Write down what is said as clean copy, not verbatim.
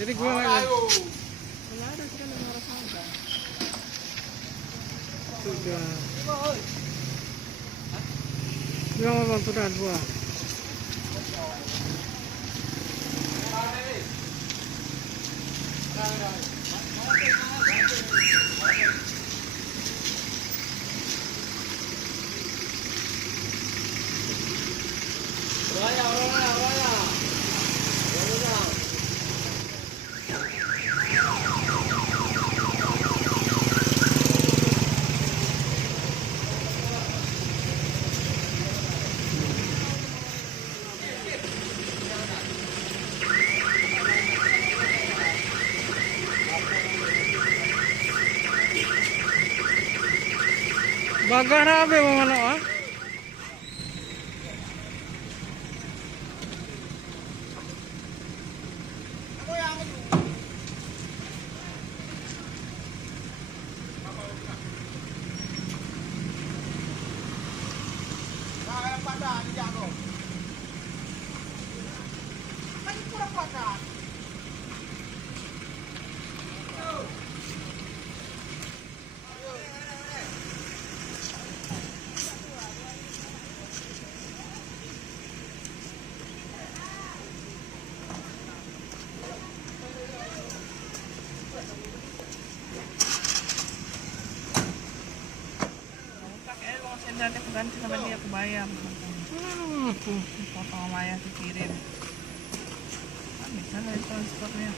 Jadi gua nggak. Wala na sila ng narasada. Sudah. Bilang apa tuh dua. Baga rabe mo ano ah? Dati ko ganti naman niya kubayam. Ito pamamaya si Kirin. Ano, sana yung transport niya.